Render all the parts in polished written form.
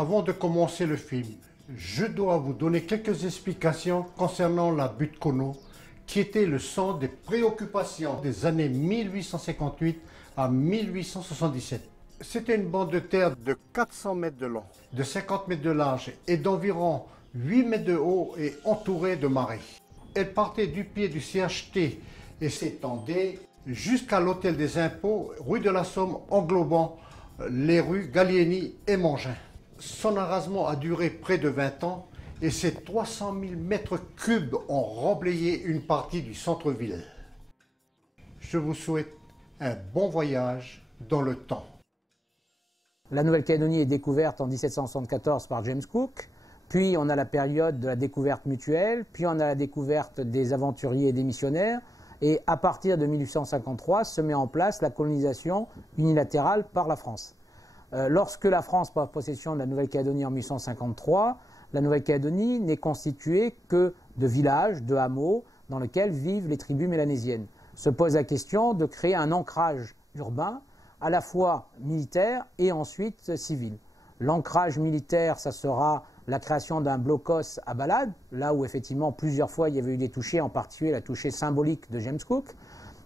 Avant de commencer le film, je dois vous donner quelques explications concernant la butte Kono, qui était le centre des préoccupations des années 1858 à 1877. C'était une bande de terre de 400 mètres de long, de 50 mètres de large et d'environ 8 mètres de haut et entourée de marais. Elle partait du pied du CHT et s'étendait jusqu'à l'hôtel des impôts, rue de la Somme, englobant les rues Gallieni et Mangin. Son arasement a duré près de 20 ans et ces 300 000 mètres cubes ont remblayé une partie du centre-ville. Je vous souhaite un bon voyage dans le temps. La Nouvelle-Calédonie est découverte en 1774 par James Cook, puis on a la période de la découverte mutuelle, puis on a la découverte des aventuriers et des missionnaires, et à partir de 1853 se met en place la colonisation unilatérale par la France. Lorsque la France prend possession de la Nouvelle-Calédonie en 1853, la Nouvelle-Calédonie n'est constituée que de villages, de hameaux, dans lesquels vivent les tribus mélanésiennes. Se pose la question de créer un ancrage urbain, à la fois militaire et ensuite civil. L'ancrage militaire, ça sera la création d'un blocos à Balade, là où effectivement plusieurs fois il y avait eu des touchés, en particulier la touchée symbolique de James Cook.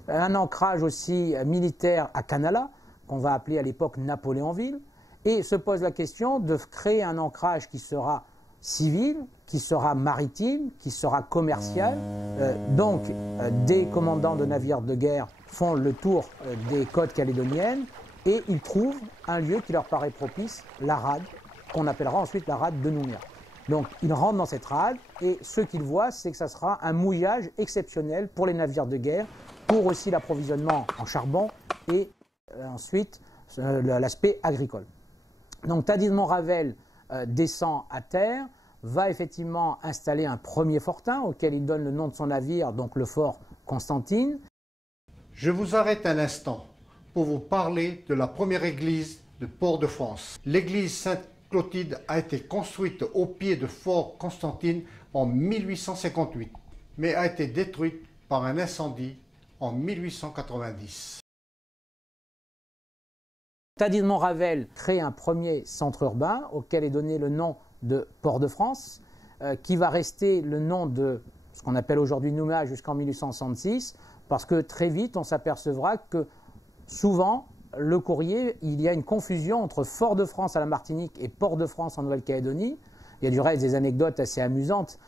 Un ancrage aussi militaire à Canala, qu'on va appeler à l'époque Napoléonville, et se pose la question de créer un ancrage qui sera civil, qui sera maritime, qui sera commercial. Donc des commandants de navires de guerre font le tour des côtes calédoniennes et ils trouvent un lieu qui leur paraît propice, la rade, qu'on appellera ensuite la rade de Nouméa. Donc ils rentrent dans cette rade et ce qu'ils voient, c'est que ça sera un mouillage exceptionnel pour les navires de guerre, pour aussi l'approvisionnement en charbon et ensuite l'aspect agricole. Donc Tadine-Montravel descend à terre, va effectivement installer un premier fortin auquel il donne le nom de son navire, donc le fort Constantine. Je vous arrête un instant pour vous parler de la première église de Port-de-France. L'église Sainte-Clotilde a été construite au pied de Fort Constantine en 1858, mais a été détruite par un incendie en 1890. Tadine-Montravel crée un premier centre urbain auquel est donné le nom de Port-de-France, qui va rester le nom de ce qu'on appelle aujourd'hui Nouméa jusqu'en 1866, parce que très vite on s'apercevra que souvent le courrier, il y a une confusion entre Fort-de-France à la Martinique et Port-de-France en Nouvelle-Calédonie. Il y a du reste des anecdotes assez amusantes,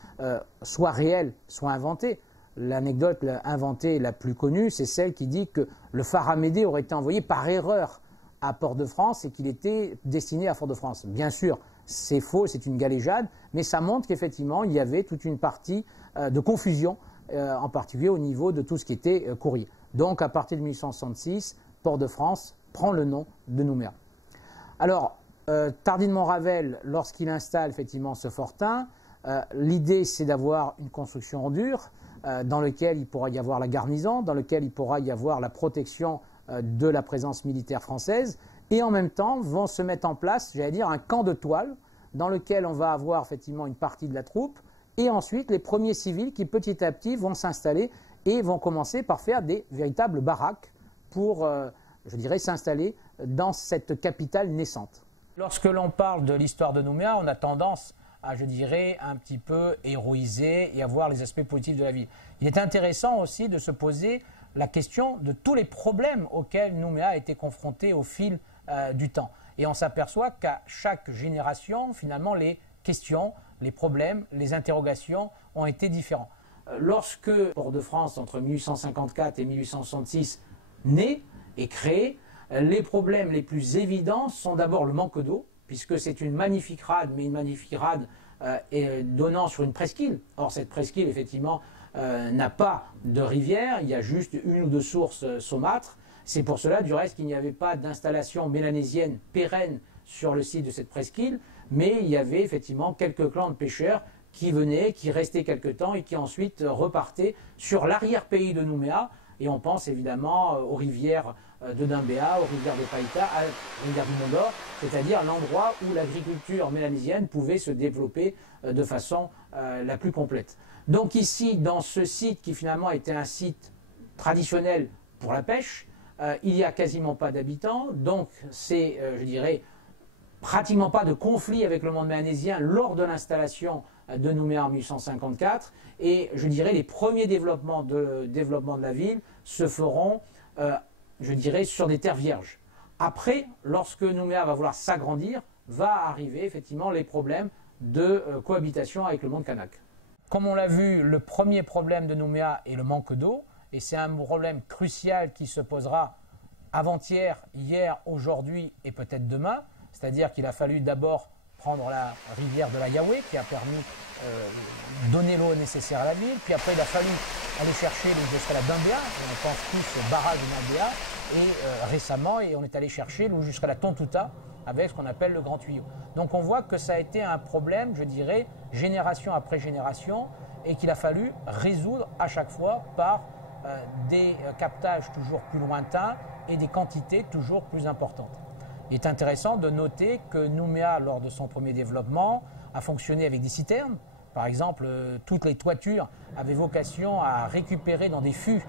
soit réelles, soit inventées. L'anecdote inventée la plus connue, c'est celle qui dit que le phare Amédée aurait été envoyé par erreur à Port-de-France et qu'il était destiné à Fort-de-France. Bien sûr, c'est faux, c'est une galéjade, mais ça montre qu'effectivement, il y avait toute une partie de confusion, en particulier au niveau de tout ce qui était courrier. Donc, à partir de 1866, Port-de-France prend le nom de Nouméa. Alors, Tadine-Montravel, lorsqu'il installe effectivement ce fortin, l'idée c'est d'avoir une construction en dur, dans lequel il pourra y avoir la garnison, dans lequel il pourra y avoir la protection de la présence militaire française, et en même temps vont se mettre en place, j'allais dire, un camp de toile dans lequel on va avoir effectivement une partie de la troupe, et ensuite les premiers civils qui petit à petit vont s'installer et vont commencer par faire des véritables baraques pour, je dirais, s'installer dans cette capitale naissante. Lorsque l'on parle de l'histoire de Nouméa, on a tendance à, je dirais, un petit peu héroïser et à voir les aspects positifs de la ville. Il est intéressant aussi de se poser la question de tous les problèmes auxquels Nouméa a été confronté au fil du temps. Et on s'aperçoit qu'à chaque génération, finalement, les questions, les problèmes, les interrogations ont été différents. Lorsque Port-de-France, entre 1854 et 1866, naît et crée, les problèmes les plus évidents sont d'abord le manque d'eau, puisque c'est une magnifique rade, mais une magnifique rade donnant sur une presqu'île. Or, cette presqu'île, effectivement, n'a pas de rivière, il y a juste une ou deux sources saumâtres. C'est pour cela, du reste, qu'il n'y avait pas d'installation mélanésienne pérenne sur le site de cette presqu'île, mais il y avait effectivement quelques clans de pêcheurs qui venaient, qui restaient quelque temps et qui ensuite repartaient sur l'arrière-pays de Nouméa. Et on pense évidemment aux rivières de Dimbéa, aux rivières de Païta, à la rivière du Mont-d'Or, c'est-à-dire l'endroit où l'agriculture mélanésienne pouvait se développer de façon la plus complète. Donc ici, dans ce site qui finalement était un site traditionnel pour la pêche, il n'y a quasiment pas d'habitants, donc c'est, je dirais, pratiquement pas de conflit avec le monde mélanésien lors de l'installation de Nouméa en 1854. Et je dirais les premiers développements de la ville se feront, je dirais, sur des terres vierges. Après, lorsque Nouméa va vouloir s'agrandir, va arriver effectivement les problèmes de cohabitation avec le monde kanak. Comme on l'a vu, le premier problème de Nouméa est le manque d'eau, et c'est un problème crucial qui se posera avant-hier, hier, aujourd'hui et peut-être demain. C'est-à-dire qu'il a fallu d'abord prendre la rivière de la Yahweh qui a permis de donner l'eau nécessaire à la ville. Puis après, il a fallu aller chercher l'eau jusqu'à la Dindéa. On pense tous au barrage de Dindéa. Et récemment, on est allé chercher l'eau jusqu'à la Tontouta avec ce qu'on appelle le grand tuyau. Donc on voit que ça a été un problème, je dirais, génération après génération et qu'il a fallu résoudre à chaque fois par des captages toujours plus lointains et des quantités toujours plus importantes. Il est intéressant de noter que Nouméa, lors de son premier développement, a fonctionné avec des citernes. Par exemple, toutes les toitures avaient vocation à récupérer dans des fûts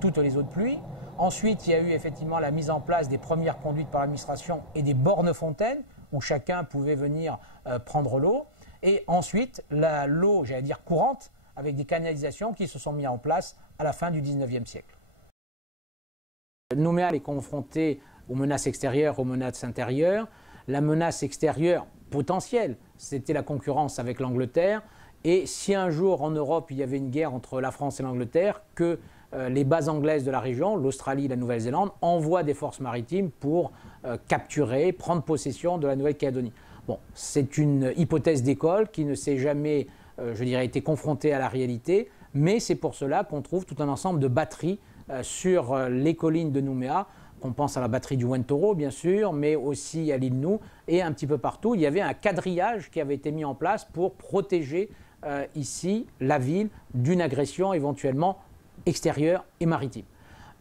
toutes les eaux de pluie. Ensuite, il y a eu effectivement la mise en place des premières conduites par l'administration et des bornes-fontaines où chacun pouvait venir prendre l'eau. Et ensuite, l'eau, j'allais dire courante, avec des canalisations qui se sont mises en place à la fin du 19e siècle. Nouméa est confronté aux menaces extérieures, aux menaces intérieures. La menace extérieure potentielle, c'était la concurrence avec l'Angleterre. Et si un jour en Europe il y avait une guerre entre la France et l'Angleterre, que les bases anglaises de la région, l'Australie et la Nouvelle-Zélande, envoient des forces maritimes pour capturer, prendre possession de la Nouvelle-Calédonie. Bon, c'est une hypothèse d'école qui ne s'est jamais, je dirais, été confrontée à la réalité, mais c'est pour cela qu'on trouve tout un ensemble de batteries sur les collines de Nouméa. On pense à la batterie du Wentoro, bien sûr, mais aussi à l'île Nou, et un petit peu partout, il y avait un quadrillage qui avait été mis en place pour protéger ici la ville d'une agression éventuellement extérieure et maritime.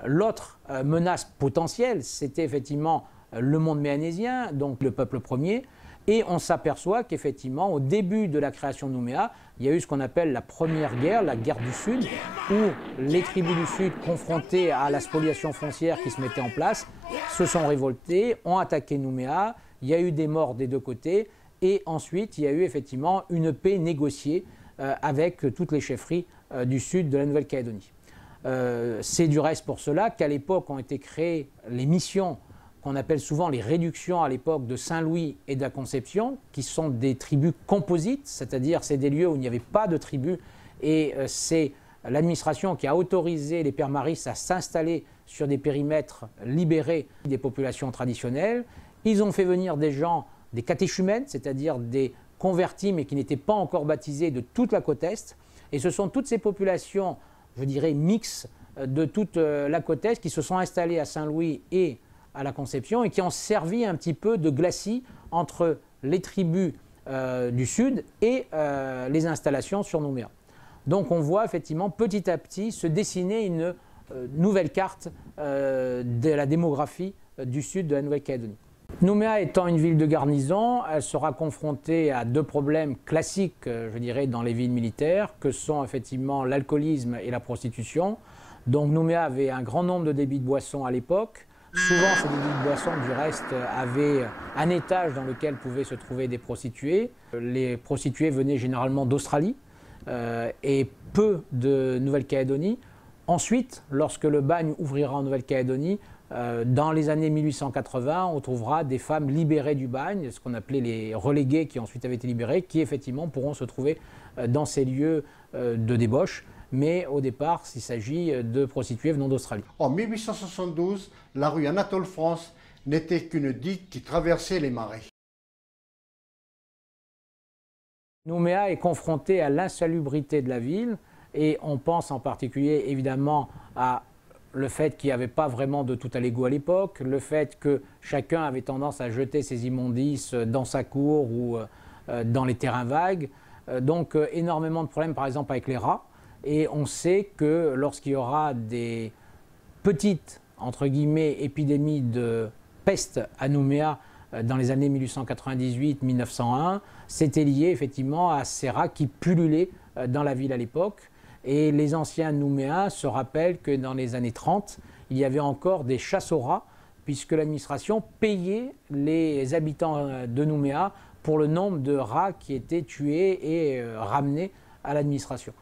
L'autre menace potentielle, c'était effectivement le monde mélanésien, donc le peuple premier, et on s'aperçoit qu'effectivement, au début de la création de Nouméa, il y a eu ce qu'on appelle la première guerre, la guerre du Sud, où les tribus du Sud, confrontées à la spoliation foncière qui se mettait en place, se sont révoltées, ont attaqué Nouméa, il y a eu des morts des deux côtés, et ensuite il y a eu effectivement une paix négociée avec toutes les chefferies du sud de la Nouvelle-Calédonie. C'est du reste pour cela qu'à l'époque ont été créées les missions qu'on appelle souvent les réductions à l'époque de Saint-Louis et de la Conception, qui sont des tribus composites, c'est-à-dire c'est des lieux où il n'y avait pas de tribus, et c'est l'administration qui a autorisé les pères maristes à s'installer sur des périmètres libérés des populations traditionnelles. Ils ont fait venir des gens, des catéchumènes, c'est-à-dire des convertis mais qui n'étaient pas encore baptisés de toute la côte Est, et ce sont toutes ces populations, je dirais, mixtes de toute la côte Est qui se sont installées à Saint-Louis et à la Conception et qui ont servi un petit peu de glacis entre les tribus du Sud et les installations sur Nouméa. Donc on voit effectivement petit à petit se dessiner une nouvelle carte de la démographie du Sud de la Nouvelle-Calédonie. Nouméa étant une ville de garnison, elle sera confrontée à deux problèmes classiques, je dirais, dans les villes militaires, que sont effectivement l'alcoolisme et la prostitution. Donc Nouméa avait un grand nombre de débits de boissons à l'époque. Souvent, ces débits de boissons, du reste, avaient un étage dans lequel pouvaient se trouver des prostituées. Les prostituées venaient généralement d'Australie et peu de Nouvelle-Calédonie. Ensuite, lorsque le bagne ouvrira en Nouvelle-Calédonie, dans les années 1880, on trouvera des femmes libérées du bagne, ce qu'on appelait les relégués qui ensuite avaient été libérés, qui effectivement pourront se trouver dans ces lieux de débauche. Mais au départ, il s'agit de prostituées venant d'Australie. En 1872, la rue Anatole France n'était qu'une digue qui traversait les marais. Nouméa est confrontée à l'insalubrité de la ville et on pense en particulier évidemment à le fait qu'il n'y avait pas vraiment de tout à l'égout à l'époque, le fait que chacun avait tendance à jeter ses immondices dans sa cour ou dans les terrains vagues. Donc énormément de problèmes par exemple avec les rats. Et on sait que lorsqu'il y aura des petites, entre guillemets, épidémies de peste à Nouméa dans les années 1898-1901, c'était lié effectivement à ces rats qui pullulaient dans la ville à l'époque. Et les anciens Nouméens se rappellent que dans les années 30, il y avait encore des chasses aux rats puisque l'administration payait les habitants de Nouméa pour le nombre de rats qui étaient tués et ramenés à l'administration.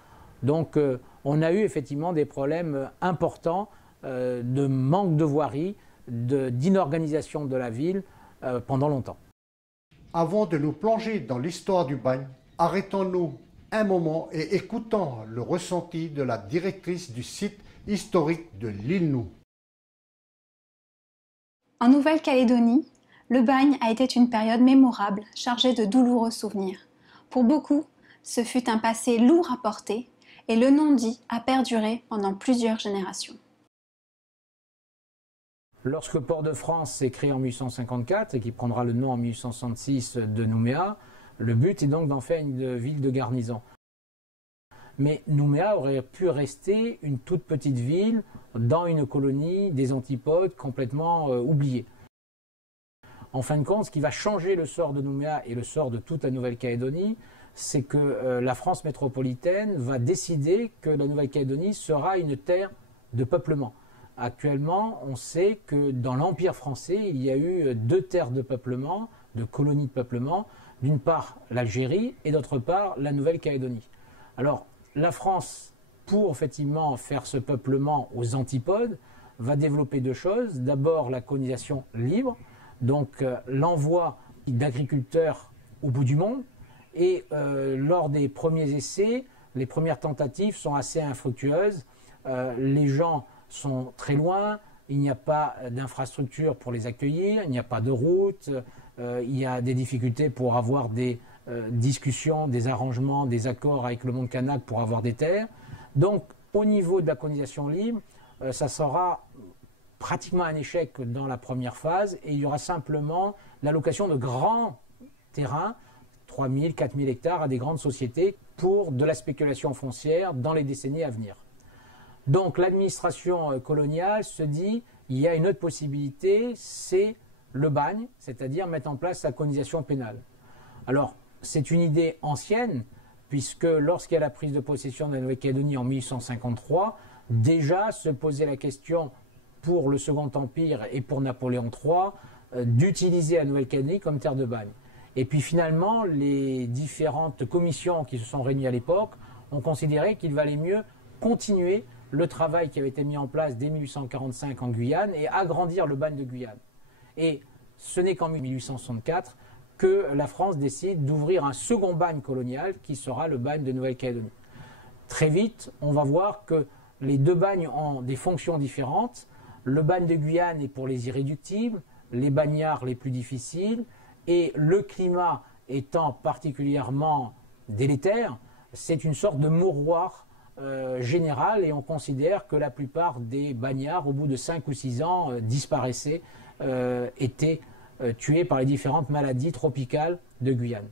Donc on a eu effectivement des problèmes importants de manque de voirie, d'inorganisation de la ville pendant longtemps. Avant de nous plonger dans l'histoire du bagne, arrêtons-nous un moment et écoutons le ressenti de la directrice du site historique de l'île Nou. En Nouvelle-Calédonie, le bagne a été une période mémorable, chargée de douloureux souvenirs. Pour beaucoup, ce fut un passé lourd à porter et le non-dit a perduré pendant plusieurs générations. Lorsque Port-de-France s'est créé en 1854 et qui prendra le nom en 1866 de Nouméa, le but est donc d'en faire une ville de garnison. Mais Nouméa aurait pu rester une toute petite ville dans une colonie des antipodes complètement oubliée. En fin de compte, ce qui va changer le sort de Nouméa et le sort de toute la Nouvelle-Calédonie, c'est que la France métropolitaine va décider que la Nouvelle-Calédonie sera une terre de peuplement. Actuellement, on sait que dans l'Empire français, il y a eu deux terres de peuplement, de colonies de peuplement, d'une part l'Algérie et d'autre part la Nouvelle-Calédonie. Alors, la France, pour effectivement faire ce peuplement aux antipodes, va développer deux choses. D'abord, la colonisation libre, donc l'envoi d'agriculteurs au bout du monde. Et lors des premiers essais, les premières tentatives sont assez infructueuses. Les gens sont très loin, il n'y a pas d'infrastructure pour les accueillir, il n'y a pas de route, il y a des difficultés pour avoir des discussions, des arrangements, des accords avec le monde kanak pour avoir des terres. Donc au niveau de la colonisation libre, ça sera pratiquement un échec dans la première phase et il y aura simplement l'allocation de grands terrains, 3000, 4000 hectares à des grandes sociétés pour de la spéculation foncière dans les décennies à venir. Donc l'administration coloniale se dit, il y a une autre possibilité, c'est le bagne, c'est-à-dire mettre en place la colonisation pénale. Alors, c'est une idée ancienne, puisque lorsqu'il y a la prise de possession de la Nouvelle-Calédonie en 1853, déjà se posait la question pour le Second Empire et pour Napoléon III d'utiliser la Nouvelle-Calédonie comme terre de bagne. Et puis finalement, les différentes commissions qui se sont réunies à l'époque ont considéré qu'il valait mieux continuer le travail qui avait été mis en place dès 1845 en Guyane et agrandir le bagne de Guyane. Et ce n'est qu'en 1864 que la France décide d'ouvrir un second bagne colonial qui sera le bagne de Nouvelle-Calédonie. Très vite, on va voir que les deux bagnes ont des fonctions différentes. Le bagne de Guyane est pour les irréductibles, les bagnards les plus difficiles, et le climat étant particulièrement délétère, c'est une sorte de mouroir général et on considère que la plupart des bagnards, au bout de 5 ou 6 ans, disparaissaient, étaient tués par les différentes maladies tropicales de Guyane.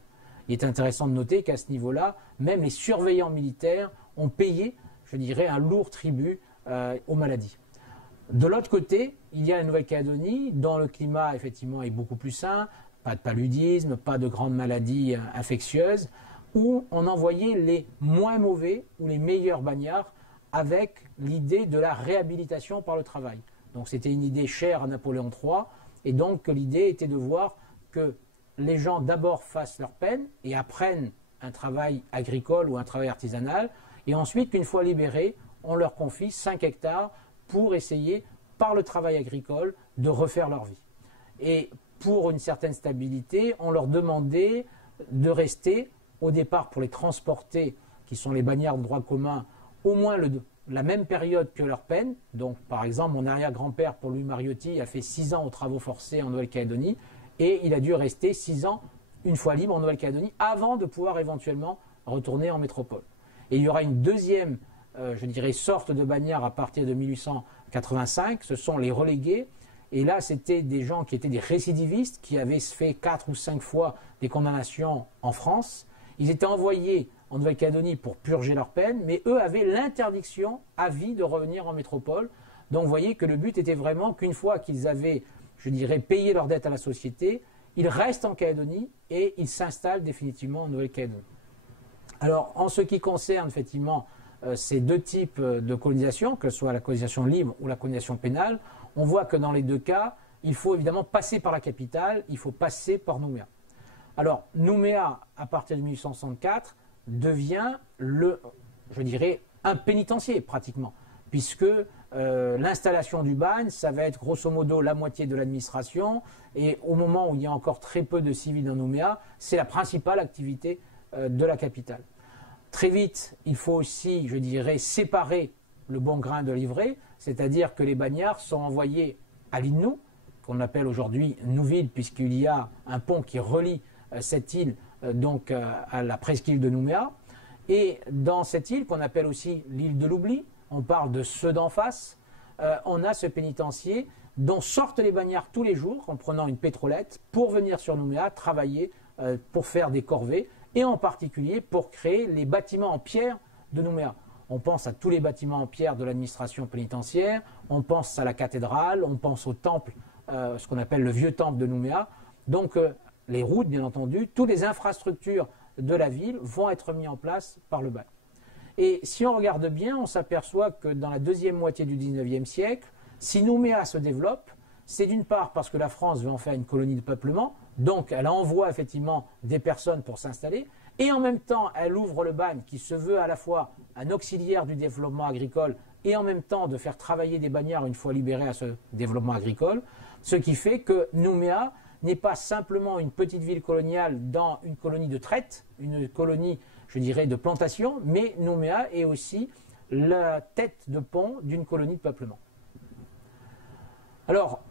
Il est intéressant de noter qu'à ce niveau-là, même les surveillants militaires ont payé, je dirais, un lourd tribut aux maladies. De l'autre côté, il y a la Nouvelle-Calédonie, dont le climat effectivement est beaucoup plus sain, pas de paludisme, pas de grandes maladies infectieuses, où on envoyait les moins mauvais ou les meilleurs bagnards avec l'idée de la réhabilitation par le travail. Donc c'était une idée chère à Napoléon III, et donc l'idée était de voir que les gens d'abord fassent leur peine et apprennent un travail agricole ou un travail artisanal, et ensuite, qu'une fois libérés, on leur confie 5 hectares pour essayer, par le travail agricole, de refaire leur vie. Et pour une certaine stabilité, on leur demandait de rester, au départ pour les transporter, qui sont les bagnards de droit commun, au moins la même période que leur peine. Donc, par exemple, mon arrière-grand-père, Paul-Louis Mariotti, a fait 6 ans aux travaux forcés en Nouvelle-Calédonie, et il a dû rester 6 ans, une fois libre, en Nouvelle-Calédonie, avant de pouvoir éventuellement retourner en métropole. Et il y aura une deuxième, je dirais, sorte de bagnards à partir de 1885, ce sont les relégués. Et là, c'était des gens qui étaient des récidivistes, qui avaient fait 4 ou 5 fois des condamnations en France. Ils étaient envoyés en Nouvelle-Calédonie pour purger leur peine, mais eux avaient l'interdiction à vie de revenir en métropole. Donc vous voyez que le but était vraiment qu'une fois qu'ils avaient, je dirais, payé leur dette à la société, ils restent en Calédonie et ils s'installent définitivement en Nouvelle-Calédonie. Alors, en ce qui concerne effectivement ces deux types de colonisation, que ce soit la colonisation libre ou la colonisation pénale, on voit que dans les deux cas, il faut évidemment passer par la capitale, il faut passer par Nouméa. Alors, Nouméa, à partir de 1864, devient je dirais, un pénitencier pratiquement, puisque l'installation du bagne, ça va être grosso modo la moitié de l'administration, et au moment où il y a encore très peu de civils dans Nouméa, c'est la principale activité de la capitale. Très vite, il faut aussi, je dirais, séparer le bon grain de l'ivraie, c'est-à-dire que les bagnards sont envoyés à Linnou, qu'on appelle aujourd'hui Nouville, puisqu'il y a un pont qui relie cette île donc à la presqu'île de Nouméa. Et dans cette île, qu'on appelle aussi l'île de l'oubli, on parle de ceux d'en face, on a ce pénitencier dont sortent les bagnards tous les jours en prenant une pétrolette pour venir sur Nouméa travailler pour faire des corvées et en particulier pour créer les bâtiments en pierre de Nouméa. On pense à tous les bâtiments en pierre de l'administration pénitentiaire, on pense à la cathédrale, on pense au temple, ce qu'on appelle le vieux temple de Nouméa. Donc les routes, bien entendu, toutes les infrastructures de la ville vont être mises en place par le bagne. Et si on regarde bien, on s'aperçoit que dans la deuxième moitié du 19e siècle, si Nouméa se développe, c'est d'une part parce que la France veut en faire une colonie de peuplement, donc elle envoie effectivement des personnes pour s'installer, et en même temps elle ouvre le bagne qui se veut à la fois un auxiliaire du développement agricole et en même temps de faire travailler des bagnards une fois libérés à ce développement agricole, ce qui fait que Nouméa n'est pas simplement une petite ville coloniale dans une colonie de traite, une colonie, je dirais, de plantation, mais Nouméa est aussi la tête de pont d'une colonie de peuplement. Alors,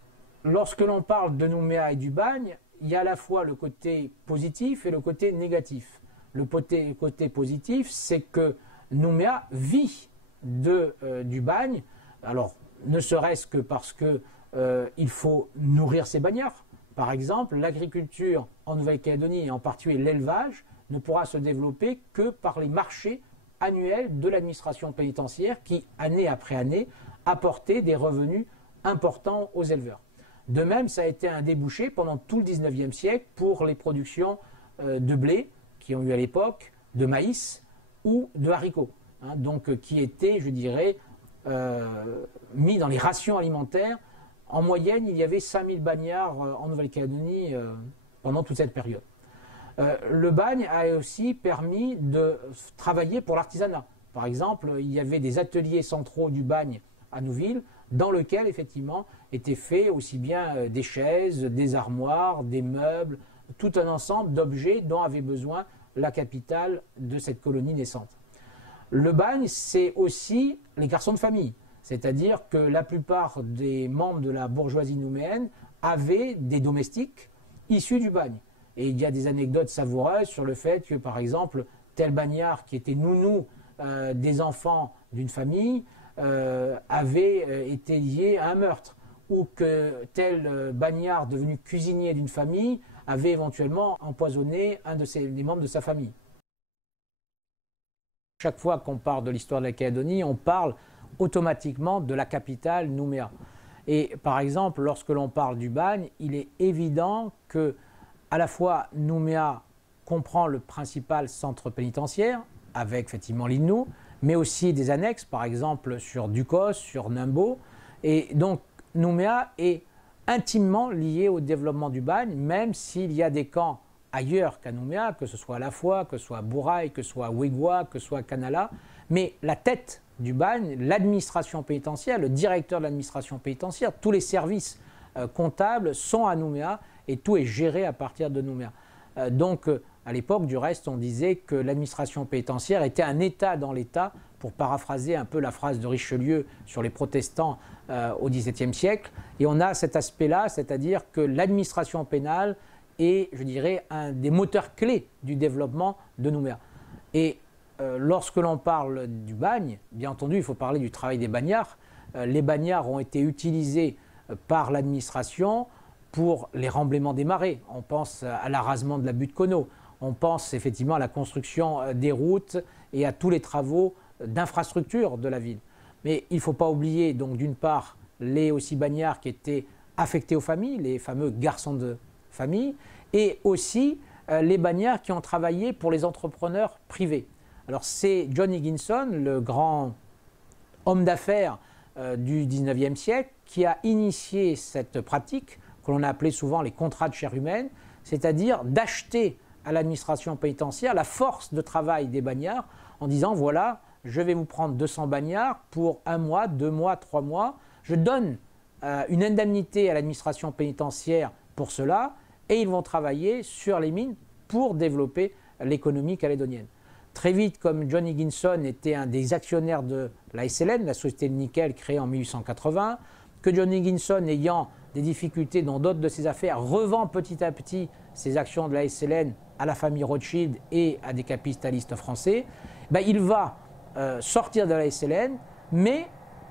lorsque l'on parle de Nouméa et du bagne, il y a à la fois le côté positif et le côté négatif. Le côté positif, c'est que Nouméa vit du bagne, alors ne serait-ce que parce qu'il faut nourrir ses bagnards. Par exemple, l'agriculture en Nouvelle-Calédonie et en particulier l'élevage ne pourra se développer que par les marchés annuels de l'administration pénitentiaire qui, année après année, apportaient des revenus importants aux éleveurs. De même, ça a été un débouché pendant tout le 19e siècle pour les productions de blé qui ont eu à l'époque, de maïs ou de haricots, hein, donc qui étaient, je dirais, mis dans les rations alimentaires. En moyenne, il y avait 5000 bagnards en Nouvelle-Calédonie pendant toute cette période. Le bagne a aussi permis de travailler pour l'artisanat. Par exemple, il y avait des ateliers centraux du bagne à Nouville, dans lesquels, effectivement, étaient faits aussi bien des chaises, des armoires, des meubles, tout un ensemble d'objets dont avait besoin la capitale de cette colonie naissante. Le bagne, c'est aussi les garçons de famille. C'est-à-dire que la plupart des membres de la bourgeoisie nouméenne avaient des domestiques issus du bagne. Et il y a des anecdotes savoureuses sur le fait que, par exemple, tel bagnard qui était nounou des enfants d'une famille avait été lié à un meurtre, ou que tel bagnard devenu cuisinier d'une famille avait éventuellement empoisonné des membres de sa famille. Chaque fois qu'on parle de l'histoire de la Calédonie, on parle automatiquement de la capitale Nouméa. Et par exemple, lorsque l'on parle du bagne, il est évident que à la fois Nouméa comprend le principal centre pénitentiaire, avec effectivement Linnou, mais aussi des annexes, par exemple sur Ducos, sur Nimbo. Et donc Nouméa est intimement lié au développement du bagne, même s'il y a des camps ailleurs qu'à Nouméa, que ce soit à La Foix, que ce soit à Bourail, que ce soit à Ouégoua, que ce soit à Canala. Mais la tête du bagne, l'administration pénitentiaire, le directeur de l'administration pénitentiaire, tous les services comptables sont à Nouméa et tout est géré à partir de Nouméa. Donc à l'époque, du reste, on disait que l'administration pénitentiaire était un État dans l'État, pour paraphraser un peu la phrase de Richelieu sur les protestants au XVIIe siècle. Et on a cet aspect-là, c'est-à-dire que l'administration pénale est, je dirais, un des moteurs clés du développement de Nouméa. Et lorsque l'on parle du bagne, bien entendu, il faut parler du travail des bagnards. Les bagnards ont été utilisés par l'administration pour les remblaiements des marais. On pense à l'arasement de la butte Conneau. On pense effectivement à la construction des routes et à tous les travaux d'infrastructure de la ville. Mais il ne faut pas oublier, donc, d'une part, les aussi bagnards qui étaient affectés aux familles, les fameux garçons de famille, et aussi les bagnards qui ont travaillé pour les entrepreneurs privés. Alors c'est John Higginson, le grand homme d'affaires du 19e siècle, qui a initié cette pratique, que l'on a appelée souvent les contrats de chair humaine, c'est-à-dire d'acheter à l'administration pénitentiaire la force de travail des bagnards en disant voilà, je vais vous prendre 200 bagnards pour 1 mois, 2 mois, 3 mois, je donne une indemnité à l'administration pénitentiaire pour cela et ils vont travailler sur les mines pour développer l'économie calédonienne. Très vite, comme John Higginson était un des actionnaires de la SLN, la société de nickel créée en 1880, que John Higginson, ayant des difficultés dans d'autres de ses affaires, revend petit à petit ses actions de la SLN à la famille Rothschild et à des capitalistes français, il va sortir de la SLN, mais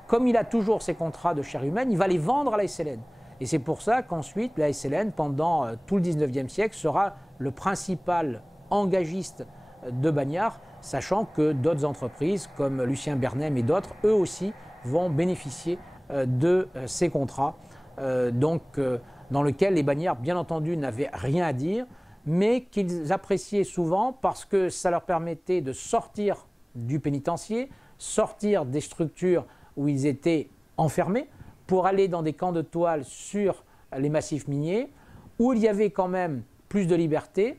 comme il a toujours ses contrats de chair humaine, il va les vendre à la SLN. Et c'est pour ça qu'ensuite, la SLN, pendant tout le 19e siècle, sera le principal engagiste de bagnards, sachant que d'autres entreprises, comme Lucien Bernem et d'autres, eux aussi, vont bénéficier de ces contrats, dans lesquels les bagnards, bien entendu, n'avaient rien à dire, mais qu'ils appréciaient souvent parce que ça leur permettait de sortir du pénitencier, sortir des structures où ils étaient enfermés, pour aller dans des camps de toile sur les massifs miniers, où il y avait quand même plus de liberté,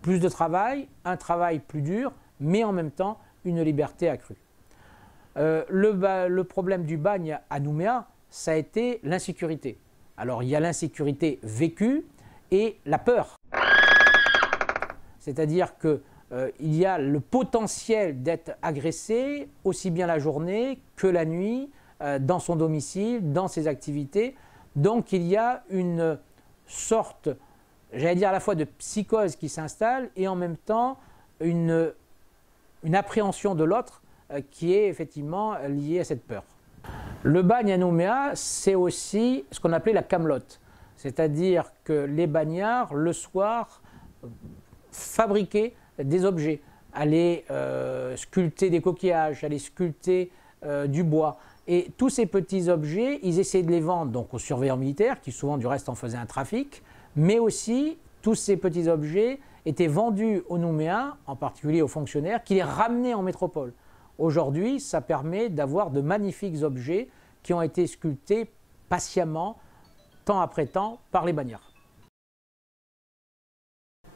plus de travail, un travail plus dur, mais en même temps une liberté accrue. Le problème du bagne à Nouméa, ça a été l'insécurité. Alors il y a l'insécurité vécue et la peur. C'est-à-dire qu'il y a le potentiel d'être agressé aussi bien la journée que la nuit, dans son domicile, dans ses activités. Donc il y a une sorte, j'allais dire à la fois de psychose qui s'installe et en même temps une appréhension de l'autre qui est effectivement liée à cette peur. Le bagne à Nouméa, c'est aussi ce qu'on appelait la camelote. C'est-à-dire que les bagnards, le soir, fabriquaient des objets, allaient sculpter des coquillages, allaient sculpter du bois. Et tous ces petits objets, ils essayaient de les vendre donc aux surveillants militaires, qui souvent du reste en faisaient un trafic, mais aussi tous ces petits objets étaient vendus aux Nouméens, en particulier aux fonctionnaires, qui les ramenaient en métropole. Aujourd'hui, ça permet d'avoir de magnifiques objets qui ont été sculptés patiemment, temps après temps, par les bagnards.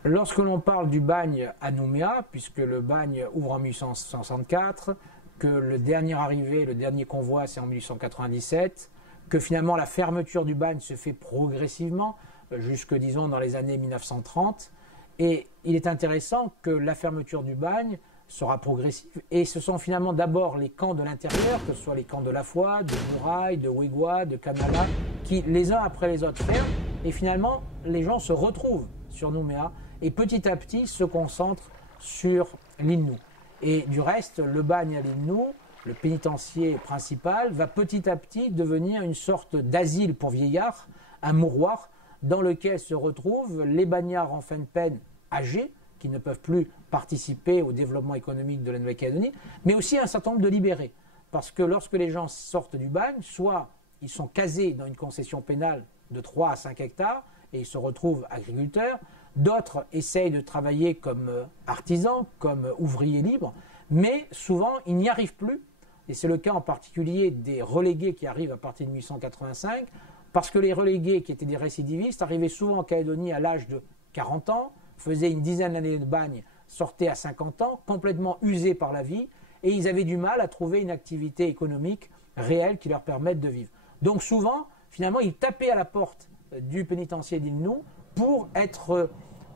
Lorsque l'on parle du bagne à Nouméa, puisque le bagne ouvre en 1864, que le dernier arrivé, le dernier convoi, c'est en 1897, que finalement la fermeture du bagne se fait progressivement, jusque, disons, dans les années 1930. Et il est intéressant que la fermeture du bagne sera progressive. Et ce sont finalement d'abord les camps de l'intérieur, que ce soit les camps de La Foy, de Mouraille, de Ouégoua, de Canala, qui les uns après les autres ferment. Et finalement, les gens se retrouvent sur Nouméa et petit à petit se concentrent sur l'île Nou. Et du reste, le bagne à l'île Nou, le pénitencier principal, va petit à petit devenir une sorte d'asile pour vieillards, un mouroir dans lequel se retrouvent les bagnards en fin de peine âgés, qui ne peuvent plus participer au développement économique de la Nouvelle-Calédonie, mais aussi un certain nombre de libérés. Parce que lorsque les gens sortent du bagne, soit ils sont casés dans une concession pénale de 3 à 5 hectares et ils se retrouvent agriculteurs, d'autres essayent de travailler comme artisans, comme ouvriers libres, mais souvent ils n'y arrivent plus, et c'est le cas en particulier des relégués qui arrivent à partir de 1885, parce que les relégués qui étaient des récidivistes arrivaient souvent en Calédonie à l'âge de 40 ans, faisaient une dizaine d'années de bagne, sortaient à 50 ans, complètement usés par la vie, et ils avaient du mal à trouver une activité économique réelle qui leur permette de vivre. Donc souvent, finalement, ils tapaient à la porte du pénitencier d'Île Nou pour être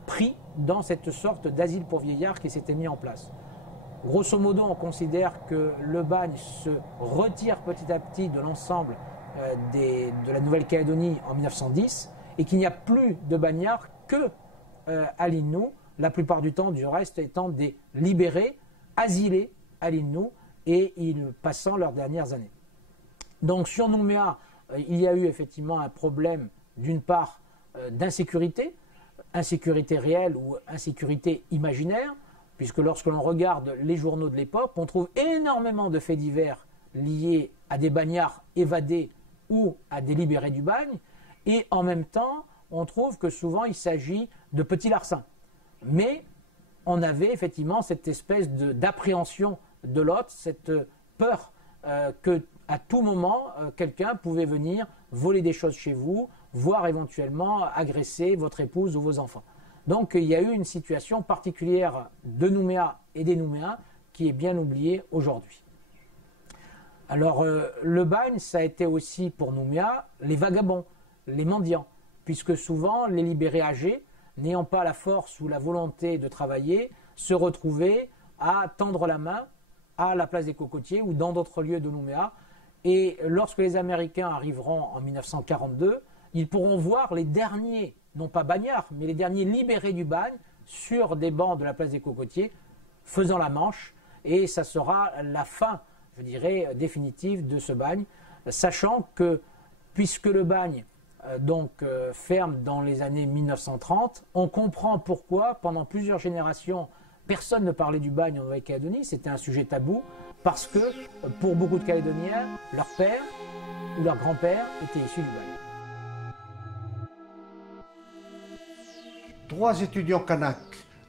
pris dans cette sorte d'asile pour vieillards qui s'était mis en place. Grosso modo, on considère que le bagne se retire petit à petit de l'ensemble de la Nouvelle-Calédonie en 1910 et qu'il n'y a plus de bagnards que à l'île Nou, la plupart du temps du reste étant des libérés, asilés à l'île Nou et ils passant leurs dernières années. Donc sur Nouméa, il y a eu effectivement un problème d'une part d'insécurité, insécurité réelle ou insécurité imaginaire, puisque lorsque l'on regarde les journaux de l'époque, on trouve énormément de faits divers liés à des bagnards évadés ou à des libérés du bagne, et en même temps, on trouve que souvent il s'agit de petits larcins. Mais on avait effectivement cette espèce d'appréhension de l'autre, cette peur que à tout moment, quelqu'un pouvait venir voler des choses chez vous, voire éventuellement agresser votre épouse ou vos enfants. Donc il y a eu une situation particulière de Nouméa et des Nouméens qui est bien oubliée aujourd'hui. Alors le bagne, ça a été aussi pour Nouméa les vagabonds, les mendiants, puisque souvent les libérés âgés, n'ayant pas la force ou la volonté de travailler, se retrouvaient à tendre la main à la place des Cocotiers ou dans d'autres lieux de Nouméa. Et lorsque les Américains arriveront en 1942, ils pourront voir les derniers, non pas bagnards, mais les derniers libérés du bagne sur des bancs de la place des Cocotiers, faisant la manche, et ça sera la fin, je dirais, définitive de ce bagne, sachant que, puisque le bagne ferme dans les années 1930, on comprend pourquoi, pendant plusieurs générations, personne ne parlait du bagne en Nouvelle-Calédonie, c'était un sujet tabou, parce que, pour beaucoup de Calédoniens, leur père ou leur grand-père était issu du bagne. 3 étudiants kanaks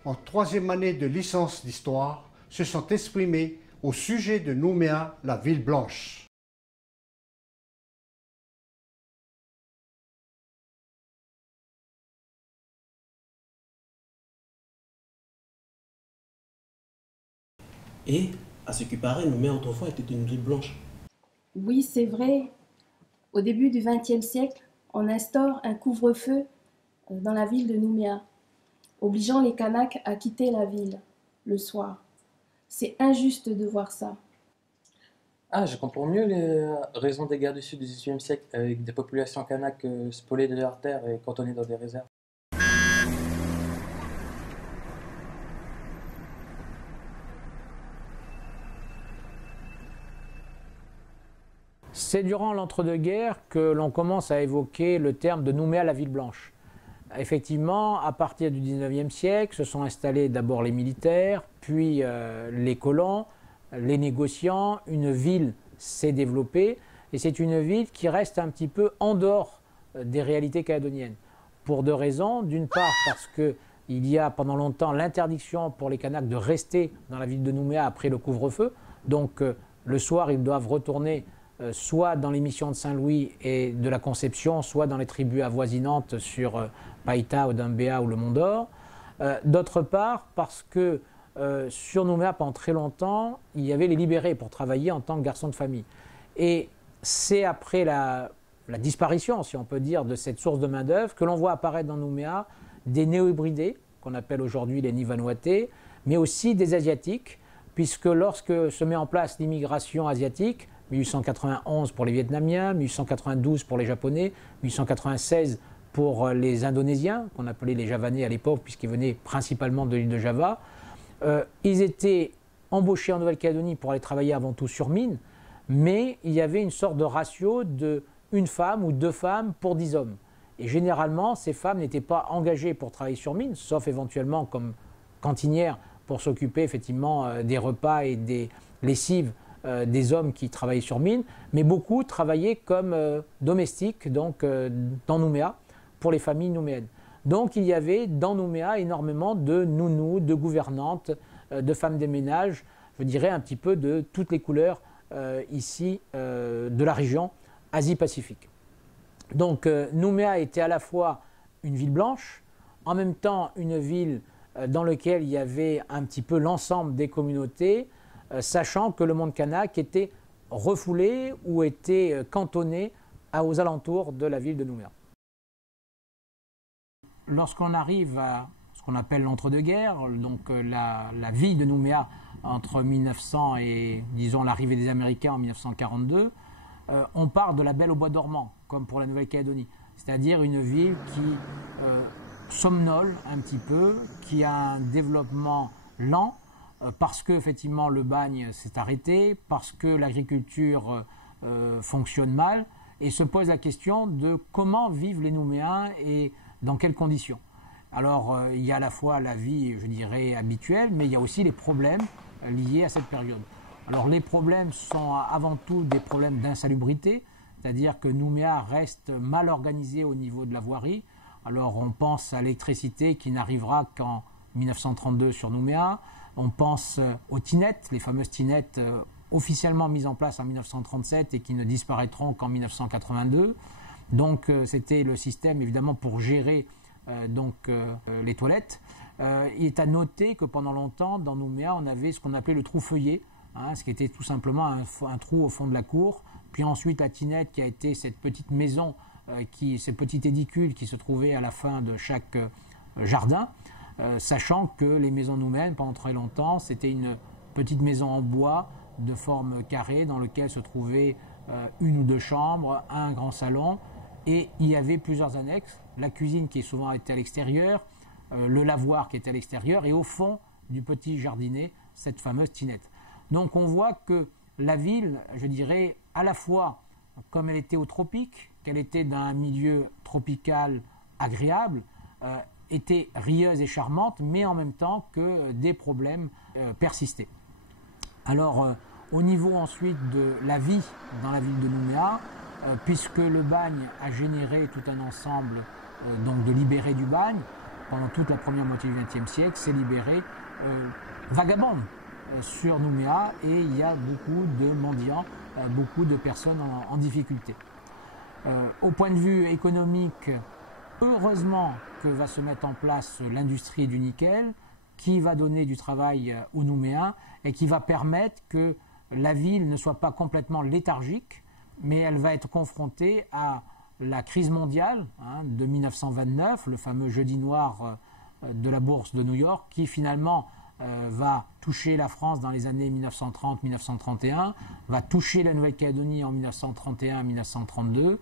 en 3e année de licence d'histoire se sont exprimés au sujet de Nouméa, la ville blanche. Et, à ce qui paraît, Nouméa autrefois était une ville blanche. Oui, c'est vrai. Au début du XXe siècle, on instaure un couvre-feu dans la ville de Nouméa, obligeant les Kanaks à quitter la ville le soir. C'est injuste de voir ça. Ah, je comprends mieux les raisons des guerres du Sud du XVIIIe siècle, avec des populations kanaks spoliées de leurs terres et cantonnées dans des réserves. C'est durant l'entre-deux-guerres que l'on commence à évoquer le terme de Nouméa, la ville blanche. Effectivement, à partir du XIXe siècle, se sont installés d'abord les militaires, puis les colons, les négociants. Une ville s'est développée et c'est une ville qui reste un petit peu en dehors des réalités calédoniennes. Pour 2 raisons. D'une part, parce qu'il y a pendant longtemps l'interdiction pour les Kanaks de rester dans la ville de Nouméa après le couvre-feu. Donc le soir, ils doivent retourner soit dans les missions de Saint-Louis et de la Conception, soit dans les tribus avoisinantes sur Païta, Odambéa ou le Mont d'Or. D'autre part, parce que sur Nouméa, pendant très longtemps, il y avait les libérés pour travailler en tant que garçons de famille. Et c'est après la disparition, si on peut dire, de cette source de main-d'œuvre que l'on voit apparaître dans Nouméa des néo-hybridés, qu'on appelle aujourd'hui les Ni-Vanuatais, mais aussi des Asiatiques, puisque lorsque se met en place l'immigration asiatique, 1891 pour les Vietnamiens, 1892 pour les Japonais, 1896 pour les Indonésiens, qu'on appelait les Javanais à l'époque, puisqu'ils venaient principalement de l'île de Java. Ils étaient embauchés en Nouvelle-Calédonie pour aller travailler avant tout sur mine, mais il y avait une sorte de ratio de 1 femme ou 2 femmes pour 10 hommes. Et généralement, ces femmes n'étaient pas engagées pour travailler sur mine, sauf éventuellement comme cantinières pour s'occuper effectivement des repas et des lessives des hommes qui travaillaient sur mine, mais beaucoup travaillaient comme domestiques donc, dans Nouméa, pour les familles nouméennes. Donc il y avait dans Nouméa énormément de nounous, de gouvernantes, de femmes des ménages, je dirais un petit peu de toutes les couleurs ici de la région Asie-Pacifique. Donc Nouméa était à la fois une ville blanche, en même temps une ville dans laquelle il y avait un petit peu l'ensemble des communautés, sachant que le monde kanak était refoulé ou était cantonné aux alentours de la ville de Nouméa. Lorsqu'on arrive à ce qu'on appelle l'entre-deux-guerres, donc la vie de Nouméa entre 1900 et, disons, l'arrivée des Américains en 1942, on part de la Belle au bois dormant, comme pour la Nouvelle-Calédonie, c'est-à-dire une ville qui somnole un petit peu, qui a un développement lent, parce que effectivement le bagne s'est arrêté, parce que l'agriculture fonctionne mal, et se pose la question de comment vivent les Nouméens et dans quelles conditions. Alors il y a à la fois la vie, je dirais, habituelle, mais il y a aussi les problèmes liés à cette période. Alors les problèmes sont avant tout des problèmes d'insalubrité, c'est-à-dire que Nouméa reste mal organisé au niveau de la voirie. Alors on pense à l'électricité qui n'arrivera qu'en 1932 sur Nouméa. On pense aux tinettes, les fameuses tinettes officiellement mises en place en 1937 et qui ne disparaîtront qu'en 1982. Donc c'était le système évidemment pour gérer les toilettes. Il est à noter que pendant longtemps, dans Nouméa, on avait ce qu'on appelait le trou feuillé, ce qui était tout simplement un trou au fond de la cour. Puis ensuite la tinette qui a été cette petite maison, ces petites édicules qui se trouvaient à la fin de chaque jardin, sachant que les maisons nouméennes, pendant très longtemps, c'était une petite maison en bois de forme carrée dans laquelle se trouvaient une ou deux chambres, un grand salon, et il y avait plusieurs annexes, la cuisine qui souvent était à l'extérieur, le lavoir qui était à l'extérieur, et au fond du petit jardinet, cette fameuse tinette. Donc on voit que la ville, je dirais, à la fois, comme elle était au tropique, qu'elle était dans un milieu tropical agréable, était rieuse et charmante, mais en même temps que des problèmes persistaient. Alors, au niveau ensuite de la vie dans la ville de Nouméa, puisque le bagne a généré tout un ensemble de libérés du bagne, pendant toute la première moitié du XXe siècle, ces libérés vagabondent sur Nouméa et il y a beaucoup de mendiants, beaucoup de personnes en difficulté. Au point de vue économique, heureusement que va se mettre en place l'industrie du nickel qui va donner du travail aux Nouméens et qui va permettre que la ville ne soit pas complètement léthargique, mais elle va être confrontée à la crise mondiale de 1929, le fameux jeudi noir de la bourse de New York, qui finalement va toucher la France dans les années 1930-1931, va toucher la Nouvelle-Calédonie en 1931-1932,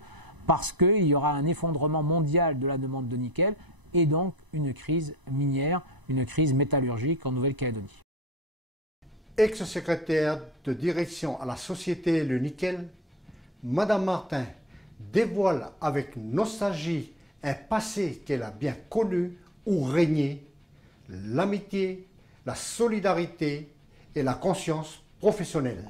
parce qu'il y aura un effondrement mondial de la demande de nickel et donc une crise minière, une crise métallurgique en Nouvelle-Calédonie. Ex-secrétaire de direction à la Société Le Nickel, Madame Martin dévoile avec nostalgie un passé qu'elle a bien connu où régnaient l'amitié, la solidarité et la conscience professionnelle.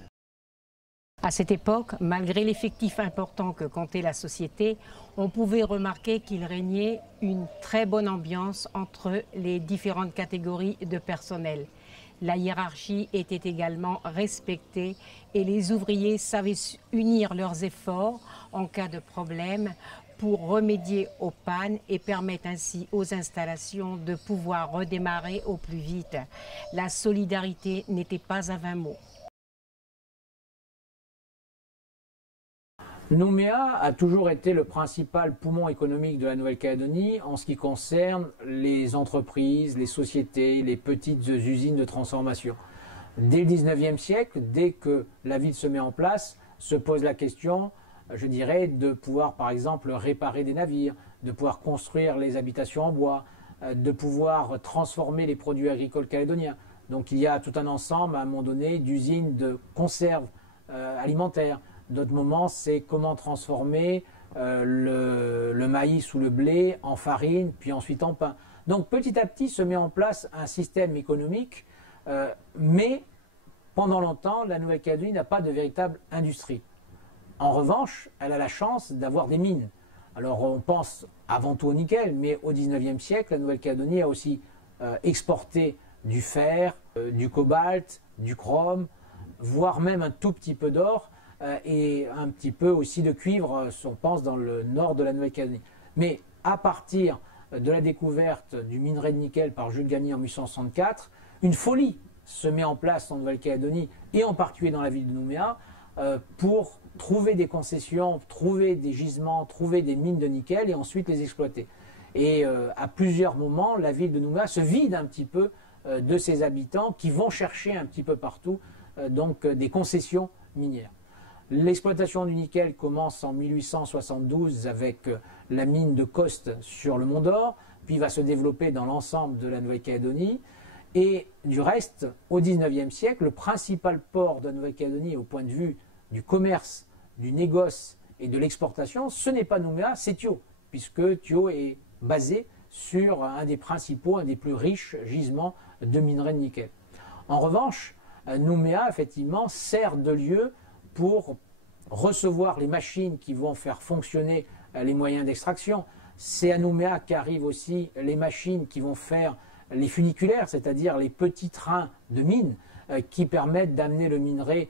À cette époque, malgré l'effectif important que comptait la société, on pouvait remarquer qu'il régnait une très bonne ambiance entre les différentes catégories de personnel. La hiérarchie était également respectée et les ouvriers savaient unir leurs efforts en cas de problème pour remédier aux pannes et permettre ainsi aux installations de pouvoir redémarrer au plus vite. La solidarité n'était pas un vain mot. Nouméa a toujours été le principal poumon économique de la Nouvelle-Calédonie en ce qui concerne les entreprises, les sociétés, les petites usines de transformation. Dès le 19e siècle, dès que la ville se met en place, se pose la question, je dirais, de pouvoir par exemple réparer des navires, de pouvoir construire les habitations en bois, de pouvoir transformer les produits agricoles calédoniens. Donc il y a tout un ensemble à un moment donné d'usines de conserve alimentaires. D'autres moments, c'est comment transformer le maïs ou le blé en farine, puis ensuite en pain. Donc petit à petit se met en place un système économique, mais pendant longtemps, la Nouvelle-Calédonie n'a pas de véritable industrie. En revanche, elle a la chance d'avoir des mines. Alors on pense avant tout au nickel, mais au XIXe siècle, la Nouvelle-Calédonie a aussi exporté du fer, du cobalt, du chrome, voire même un tout petit peu d'or, et un petit peu aussi de cuivre, on pense dans le nord de la Nouvelle-Calédonie. Mais à partir de la découverte du minerai de nickel par Jules Gagny en 1864, une folie se met en place en Nouvelle-Calédonie et en particulier dans la ville de Nouméa pour trouver des concessions, trouver des gisements, trouver des mines de nickel et ensuite les exploiter. Et à plusieurs moments, la ville de Nouméa se vide un petit peu de ses habitants qui vont chercher un petit peu partout des concessions minières. L'exploitation du nickel commence en 1872 avec la mine de Coste sur le Mont d'Or, puis va se développer dans l'ensemble de la Nouvelle-Calédonie. Et du reste, au XIXe siècle, le principal port de Nouvelle-Calédonie au point de vue du commerce, du négoce et de l'exportation, ce n'est pas Nouméa, c'est Thiaux, puisque Thiaux est basé sur un des principaux, un des plus riches gisements de minerai de nickel. En revanche, Nouméa, effectivement, sert de lieu pour recevoir les machines qui vont faire fonctionner les moyens d'extraction. C'est à Nouméa qu'arrivent aussi les machines qui vont faire les funiculaires, c'est-à-dire les petits trains de mine qui permettent d'amener le minerai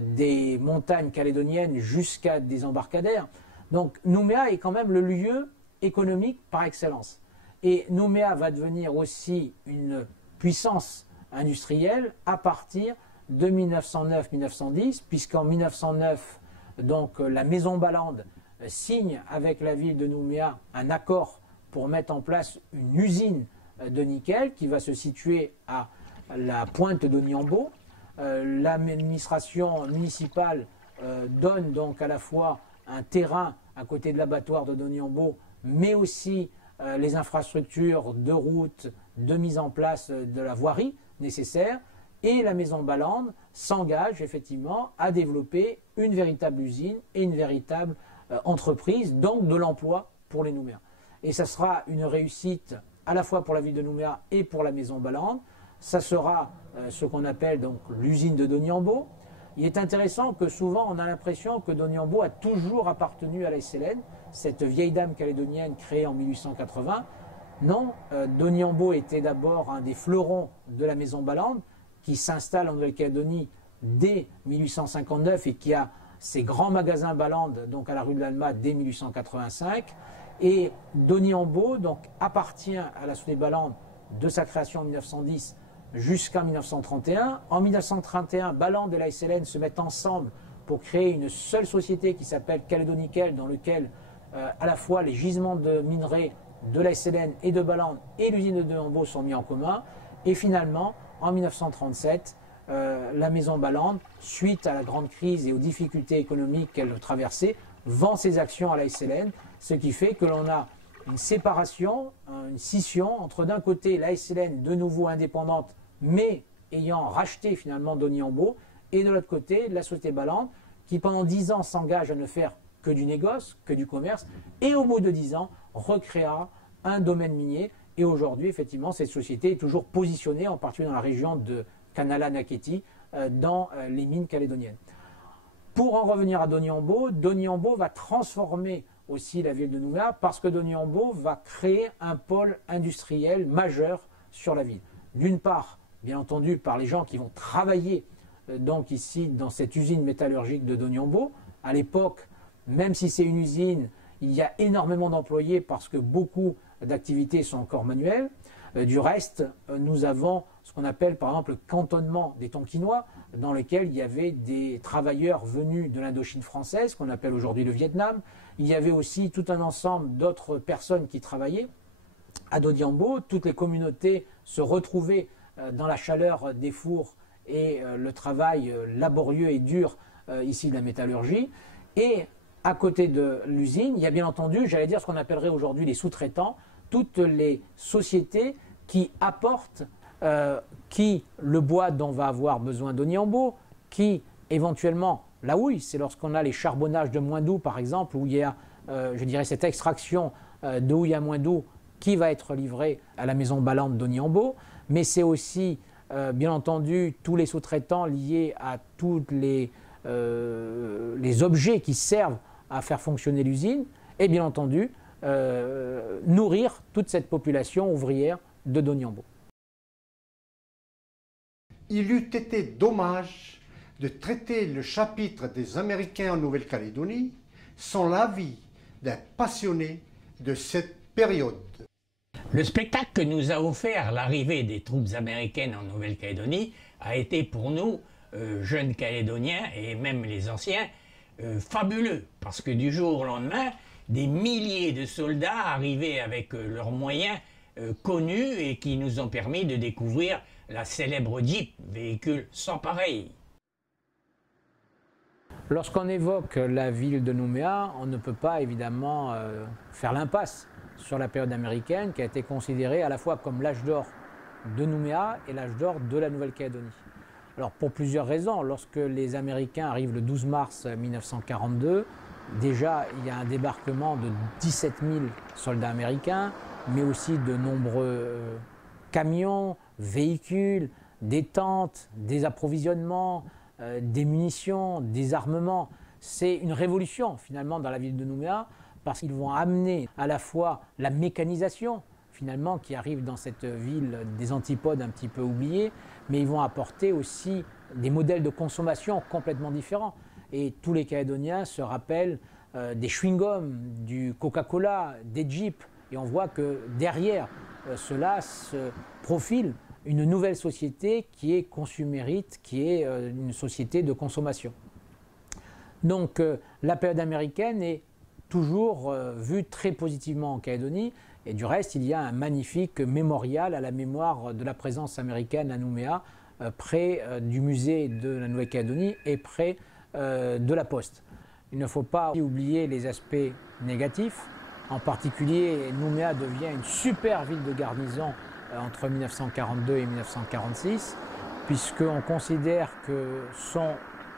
des montagnes calédoniennes jusqu'à des embarcadères. Donc Nouméa est quand même le lieu économique par excellence. Et Nouméa va devenir aussi une puissance industrielle à partir de 1909-1910, puisqu'en 1909, donc, la maison Ballande signe avec la ville de Nouméa un accord pour mettre en place une usine de nickel qui va se situer à la pointe d'Oniambo. L'administration municipale donne donc à la fois un terrain à côté de l'abattoir de Doniambo, mais aussi les infrastructures de route, de mise en place de la voirie nécessaire. Et la maison Ballande s'engage effectivement à développer une véritable usine et une véritable entreprise, donc de l'emploi pour les Nouméens. Et ça sera une réussite à la fois pour la ville de Nouméa et pour la maison Ballande. Ça sera ce qu'on appelle donc l'usine de Doniambo. Il est intéressant que souvent on a l'impression que Doniambo a toujours appartenu à la SLN, cette vieille dame calédonienne créée en 1880. Non, Doniambo était d'abord un des fleurons de la maison Ballande qui s'installe en Nouvelle-Calédonie dès 1859 et qui a ses grands magasins Ballande donc à la rue de l'Alma dès 1885. Et Doniambo donc appartient à la société Ballande de sa création en 1910 jusqu'en 1931. En 1931, Ballande et la SLN se mettent ensemble pour créer une seule société qui s'appelle Calédonickel, dans lequel à la fois les gisements de minerais de la SLN et de Ballande et l'usine de Doniambo sont mis en commun. Et finalement, en 1937, la maison Ballande, suite à la grande crise et aux difficultés économiques qu'elle traversait, vend ses actions à la SLN, ce qui fait que l'on a une séparation, une scission entre d'un côté la SLN de nouveau indépendante, mais ayant racheté finalement Doniambo, et de l'autre côté la société Ballande, qui pendant 10 ans s'engage à ne faire que du négoce, que du commerce, et au bout de 10 ans recréera un domaine minier. Et aujourd'hui, effectivement, cette société est toujours positionnée, en particulier dans la région de Kanala-Naketi, dans les mines calédoniennes. Pour en revenir à Doniambo, Doniambo va transformer aussi la ville de Nouméa parce que Doniambo va créer un pôle industriel majeur sur la ville. D'une part, bien entendu, par les gens qui vont travailler donc ici dans cette usine métallurgique de Doniambo. À l'époque, même si c'est une usine, il y a énormément d'employés parce que beaucoup d'activités sont encore manuelles. Du reste, nous avons ce qu'on appelle par exemple le cantonnement des Tonkinois, dans lequel il y avait des travailleurs venus de l'Indochine française, qu'on appelle aujourd'hui le Vietnam. Il y avait aussi tout un ensemble d'autres personnes qui travaillaient à Doniambo. Toutes les communautés se retrouvaient dans la chaleur des fours et le travail laborieux et dur ici de la métallurgie. Et à côté de l'usine, il y a bien entendu, j'allais dire ce qu'on appellerait aujourd'hui les sous-traitants, toutes les sociétés qui apportent qui le bois dont va avoir besoin Doniambo, qui éventuellement la houille, c'est lorsqu'on a les charbonnages de Moindou par exemple, où il y a, je dirais, cette extraction de houille à Moindou qui va être livrée à la maison Ballande Doniambo, mais c'est aussi, bien entendu, tous les sous-traitants liés à tous les objets qui servent à faire fonctionner l'usine, et bien entendu, nourrir toute cette population ouvrière de Doniambo. Il eût été dommage de traiter le chapitre des Américains en Nouvelle-Calédonie sans l'avis d'un passionné de cette période. Le spectacle que nous a offert l'arrivée des troupes américaines en Nouvelle-Calédonie a été pour nous, jeunes Calédoniens et même les anciens, fabuleux, parce que du jour au lendemain, des milliers de soldats arrivaient avec leurs moyens connus et qui nous ont permis de découvrir la célèbre Jeep, véhicule sans pareil. Lorsqu'on évoque la ville de Nouméa, on ne peut pas évidemment faire l'impasse sur la période américaine qui a été considérée à la fois comme l'âge d'or de Nouméa et l'âge d'or de la Nouvelle-Calédonie. Alors pour plusieurs raisons, lorsque les Américains arrivent le 12 mars 1942, déjà il y a un débarquement de 17 000 soldats américains, mais aussi de nombreux camions, véhicules, des tentes, des approvisionnements, des munitions, des armements. C'est une révolution finalement dans la ville de Nouméa parce qu'ils vont amener à la fois la mécanisation finalement qui arrive dans cette ville des antipodes un petit peu oubliées, mais ils vont apporter aussi des modèles de consommation complètement différents. Et tous les Calédoniens se rappellent des chewing-gums, du Coca-Cola, des Jeeps. Et on voit que derrière cela se profile une nouvelle société qui est consumérite, qui est une société de consommation. Donc la période américaine est toujours vue très positivement en Calédonie. Et du reste, il y a un magnifique mémorial à la mémoire de la présence américaine à Nouméa, près du musée de la Nouvelle-Calédonie et près de la Poste. Il ne faut pas oublier les aspects négatifs. En particulier, Nouméa devient une super ville de garnison entre 1942 et 1946, puisqu'on considère que sont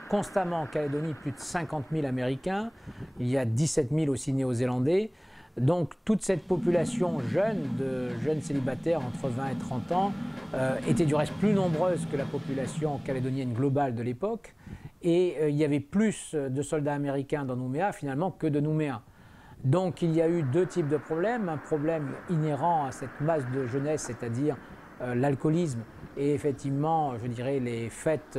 constamment en Calédonie plus de 50 000 Américains, il y a 17 000 aussi Néo-Zélandais. Donc toute cette population jeune, de jeunes célibataires entre 20 et 30 ans, était du reste plus nombreuse que la population calédonienne globale de l'époque. Et il y avait plus de soldats américains dans Nouméa finalement que de Nouméens. Donc il y a eu deux types de problèmes. Un problème inhérent à cette masse de jeunesse, c'est-à-dire l'alcoolisme et effectivement, je dirais, les fêtes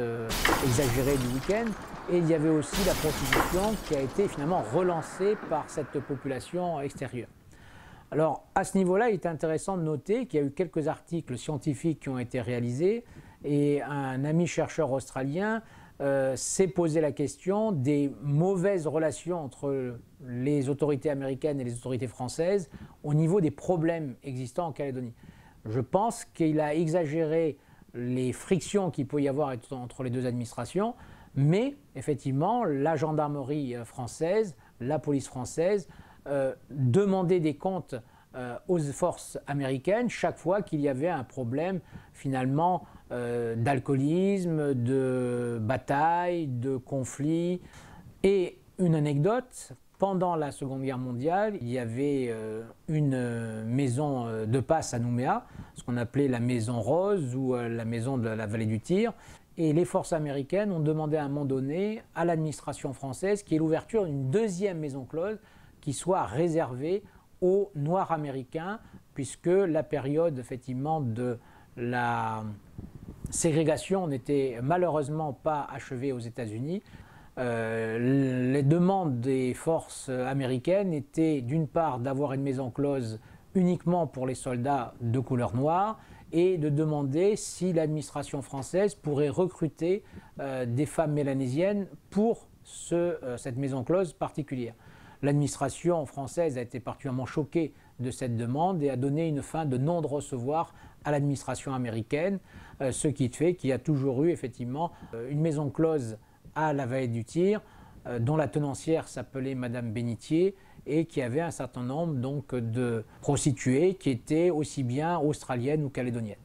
exagérées du week-end. Et il y avait aussi la prostitution qui a été finalement relancée par cette population extérieure. Alors à ce niveau-là, il est intéressant de noter qu'il y a eu quelques articles scientifiques qui ont été réalisés et un ami chercheur australien s'est posé la question des mauvaises relations entre les autorités américaines et les autorités françaises au niveau des problèmes existants en Calédonie. Je pense qu'il a exagéré les frictions qu'il peut y avoir entre les deux administrations, mais effectivement, la gendarmerie française, la police française demandait des comptes aux forces américaines chaque fois qu'il y avait un problème finalement d'alcoolisme, de bataille, de conflit. Et une anecdote, pendant la Seconde Guerre mondiale, il y avait une maison de passe à Nouméa, ce qu'on appelait la maison Rose ou la maison de la vallée du Tyr. Et les forces américaines ont demandé à un moment donné à l'administration française qu'il y ait l'ouverture d'une deuxième maison close qui soit réservée aux Noirs américains, puisque la période effectivement de la ségrégation n'était malheureusement pas achevée aux États-Unis. Les demandes des forces américaines étaient d'une part d'avoir une maison close uniquement pour les soldats de couleur noire et de demander si l'administration française pourrait recruter des femmes mélanésiennes pour cette maison close particulière. L'administration française a été particulièrement choquée de cette demande et a donné une fin de non-recevoir à l'administration américaine, ce qui fait qu'il y a toujours eu effectivement une maison close à la vallée du Tyr, dont la tenancière s'appelait Madame Bénitier et qui avait un certain nombre donc, de prostituées qui étaient aussi bien australiennes ou calédoniennes.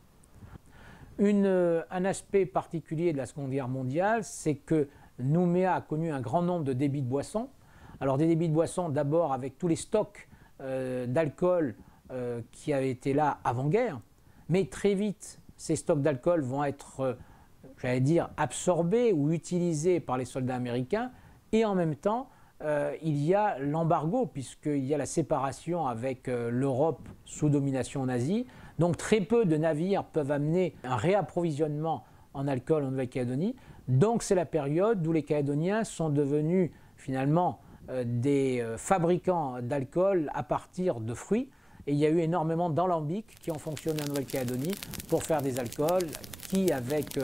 Un aspect particulier de la Seconde Guerre mondiale, c'est que Nouméa a connu un grand nombre de débits de boissons. Alors des débits de boissons d'abord avec tous les stocks d'alcool qui avaient été là avant-guerre, mais très vite ces stocks d'alcool vont être, j'allais dire, absorbés ou utilisés par les soldats américains et en même temps il y a l'embargo puisqu'il y a la séparation avec l'Europe sous domination nazie. Donc très peu de navires peuvent amener un réapprovisionnement en alcool en Nouvelle-Calédonie. Donc c'est la période où les Calédoniens sont devenus finalement des fabricants d'alcool à partir de fruits. Et il y a eu énormément d'alambics qui ont fonctionné en Nouvelle-Calédonie pour faire des alcools qui avec,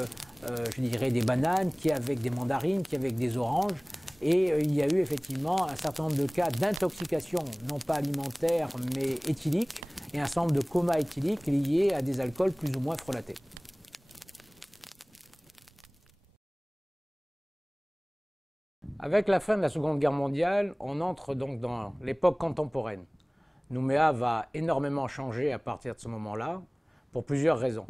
je dirais, des bananes, qui avec des mandarines, qui avec des oranges. Et il y a eu effectivement un certain nombre de cas d'intoxication, non pas alimentaire, mais éthylique, et un certain nombre de comas éthyliques liés à des alcools plus ou moins frelatés. Avec la fin de la Seconde Guerre mondiale, on entre donc dans l'époque contemporaine. Nouméa va énormément changer à partir de ce moment-là, pour plusieurs raisons.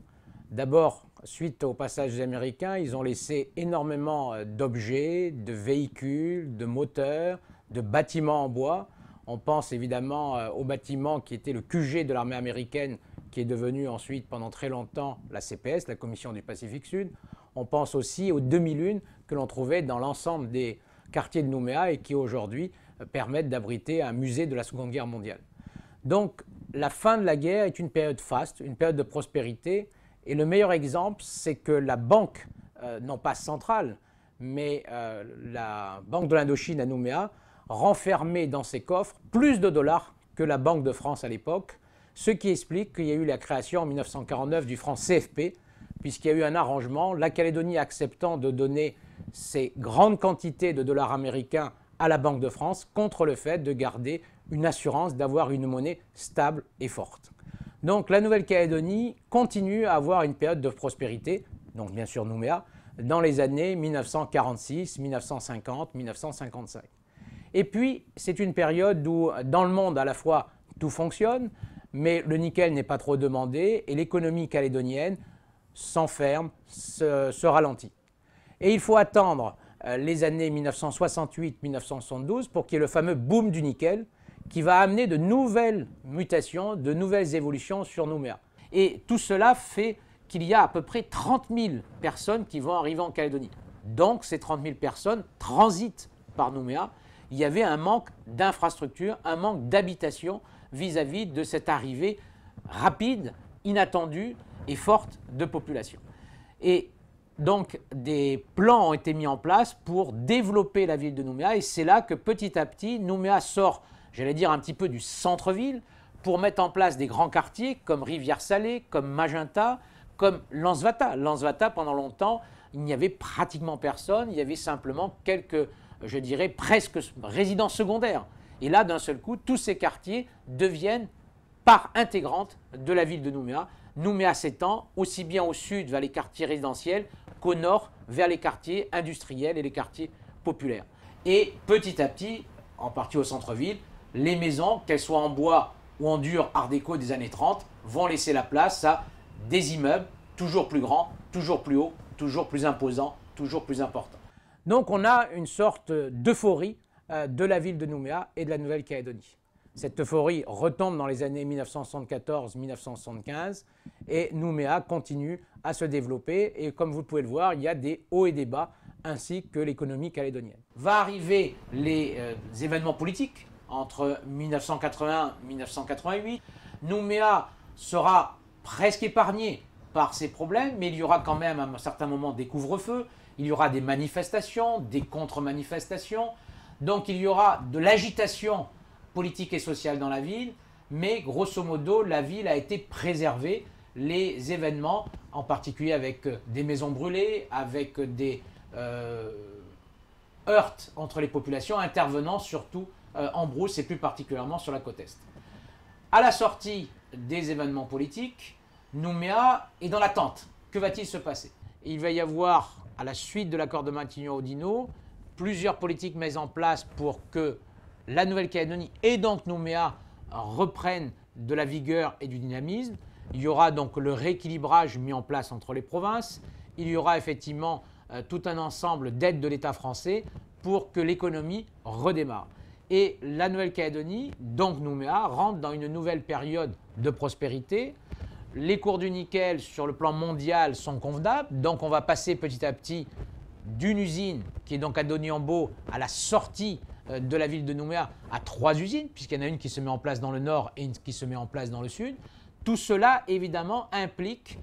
D'abord, suite au passage des Américains, ils ont laissé énormément d'objets, de véhicules, de moteurs, de bâtiments en bois. On pense évidemment au bâtiment qui était le QG de l'armée américaine, qui est devenu ensuite pendant très longtemps la CPS, la Commission du Pacifique Sud. On pense aussi aux demi-lunes que l'on trouvait dans l'ensemble des quartiers de Nouméa et qui aujourd'hui permettent d'abriter un musée de la Seconde Guerre mondiale. Donc la fin de la guerre est une période faste, une période de prospérité. Et le meilleur exemple, c'est que la banque non pas centrale, mais la Banque de l'Indochine à Nouméa renfermait dans ses coffres plus de dollars que la Banque de France à l'époque, ce qui explique qu'il y a eu la création en 1949 du franc CFP, puisqu'il y a eu un arrangement, la Calédonie acceptant de donner ces grandes quantités de dollars américains à la Banque de France contre le fait de garder une assurance d'avoir une monnaie stable et forte. Donc la Nouvelle-Calédonie continue à avoir une période de prospérité, donc bien sûr Nouméa, dans les années 1946, 1950, 1955. Et puis c'est une période où dans le monde à la fois tout fonctionne, mais le nickel n'est pas trop demandé et l'économie calédonienne s'enferme, se ralentit. Et il faut attendre les années 1968-1972 pour qu'il y ait le fameux boom du nickel qui va amener de nouvelles mutations, de nouvelles évolutions sur Nouméa. Et tout cela fait qu'il y a à peu près 30 000 personnes qui vont arriver en Calédonie. Donc ces 30 000 personnes transitent par Nouméa. Il y avait un manque d'infrastructures, un manque d'habitation vis-à-vis de cette arrivée rapide, inattendue et forte de population. Et donc des plans ont été mis en place pour développer la ville de Nouméa et c'est là que petit à petit Nouméa sort, j'allais dire un petit peu du centre-ville pour mettre en place des grands quartiers comme Rivière-Salée, comme Magenta, comme Lansvata. Lansvata, pendant longtemps, il n'y avait pratiquement personne, il y avait simplement quelques, je dirais, presque résidences secondaires. Et là, d'un seul coup, tous ces quartiers deviennent part intégrante de la ville de Nouméa. Nouméa s'étend aussi bien au sud vers les quartiers résidentiels qu'au nord vers les quartiers industriels et les quartiers populaires. Et petit à petit, en partie au centre-ville, les maisons, qu'elles soient en bois ou en dur art déco des années 30, vont laisser la place à des immeubles toujours plus grands, toujours plus hauts, toujours plus imposants, toujours plus importants. Donc on a une sorte d'euphorie de la ville de Nouméa et de la Nouvelle-Calédonie. Cette euphorie retombe dans les années 1974-1975 et Nouméa continue à se développer et comme vous pouvez le voir, il y a des hauts et des bas ainsi que l'économie calédonienne. Va arriver les événements politiques entre 1981 et 1988. Nouméa sera presque épargné par ces problèmes, mais il y aura quand même à un certain moment des couvre-feux, il y aura des manifestations, des contre-manifestations, donc il y aura de l'agitation politique et sociale dans la ville, mais grosso modo, la ville a été préservée. Les événements, en particulier avec des maisons brûlées, avec des heurts entre les populations, intervenant surtout en brousse et plus particulièrement sur la côte est. À la sortie des événements politiques, Nouméa est dans l'attente. Que va-t-il se passer? Il va y avoir, à la suite de l'accord de Matignon-Oudinot, plusieurs politiques mises en place pour que la Nouvelle-Calédonie et donc Nouméa reprennent de la vigueur et du dynamisme. Il y aura donc le rééquilibrage mis en place entre les provinces. Il y aura effectivement tout un ensemble d'aides de l'État français pour que l'économie redémarre. Et la Nouvelle-Calédonie, donc Nouméa, rentre dans une nouvelle période de prospérité. Les cours du nickel sur le plan mondial sont convenables, donc on va passer petit à petit d'une usine qui est donc à Doniambo à la sortie de la ville de Nouméa à 3 usines, puisqu'il y en a une qui se met en place dans le nord et une qui se met en place dans le sud. Tout cela, évidemment, implique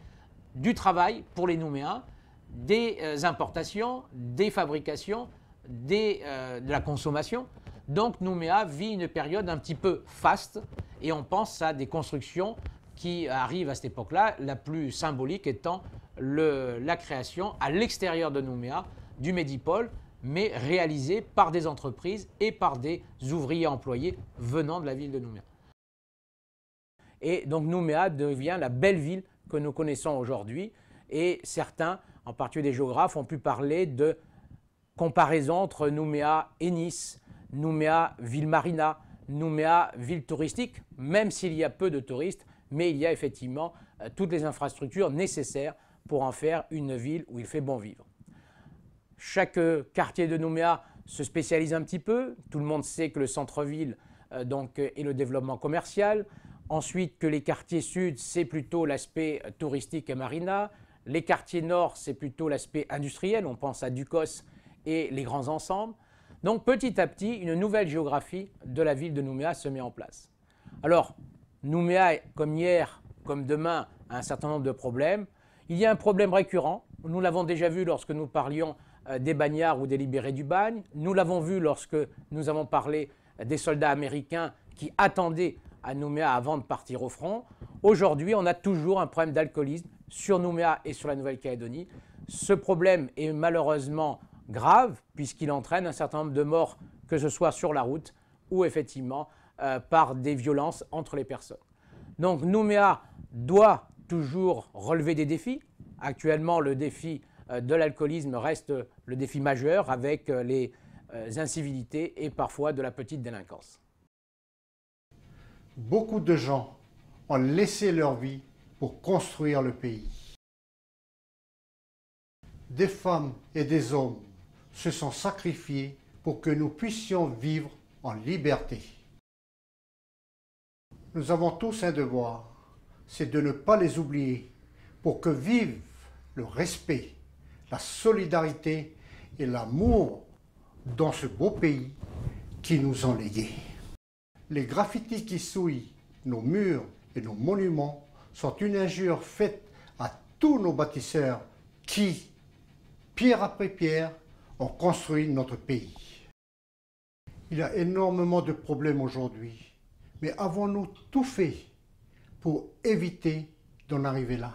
du travail pour les Nouméens, des importations, des fabrications, de la consommation. Donc Nouméa vit une période un petit peu faste et on pense à des constructions qui arrivent à cette époque-là, la plus symbolique étant la création à l'extérieur de Nouméa du Médipôle, mais réalisée par des entreprises et par des ouvriers employés venant de la ville de Nouméa. Et donc Nouméa devient la belle ville que nous connaissons aujourd'hui et certains, en particulier des géographes, ont pu parler de comparaison entre Nouméa et Nice, Nouméa ville marina, Nouméa ville touristique, même s'il y a peu de touristes, mais il y a effectivement toutes les infrastructures nécessaires pour en faire une ville où il fait bon vivre. Chaque quartier de Nouméa se spécialise un petit peu. Tout le monde sait que le centre-ville est le développement commercial. Ensuite, que les quartiers sud, c'est plutôt l'aspect touristique et marina. Les quartiers nord, c'est plutôt l'aspect industriel. On pense à Ducos et les grands ensembles. Donc petit à petit, une nouvelle géographie de la ville de Nouméa se met en place. Alors, Nouméa, comme hier, comme demain, a un certain nombre de problèmes. Il y a un problème récurrent Nous l'avons déjà vu lorsque nous parlions des bagnards ou des libérés du bagne. Nous l'avons vu lorsque nous avons parlé des soldats américains qui attendaient à Nouméa avant de partir au front. Aujourd'hui, on a toujours un problème d'alcoolisme sur Nouméa et sur la Nouvelle-Calédonie. Ce problème est malheureusement grave puisqu'il entraîne un certain nombre de morts, que ce soit sur la route ou effectivement par des violences entre les personnes. Donc Nouméa doit toujours relever des défis. Actuellement, le défi de l'alcoolisme reste le défi majeur avec les incivilités et parfois de la petite délinquance. Beaucoup de gens ont laissé leur vie pour construire le pays. Des femmes et des hommes se sont sacrifiés pour que nous puissions vivre en liberté. Nous avons tous un devoir, c'est de ne pas les oublier pour que vive le respect, la solidarité et l'amour dans ce beau pays qui nous ont légué. Les graffitis qui souillent nos murs et nos monuments sont une injure faite à tous nos bâtisseurs qui, pierre après pierre, ont construit notre pays. Il y a énormément de problèmes aujourd'hui, mais avons-nous tout fait pour éviter d'en arriver là?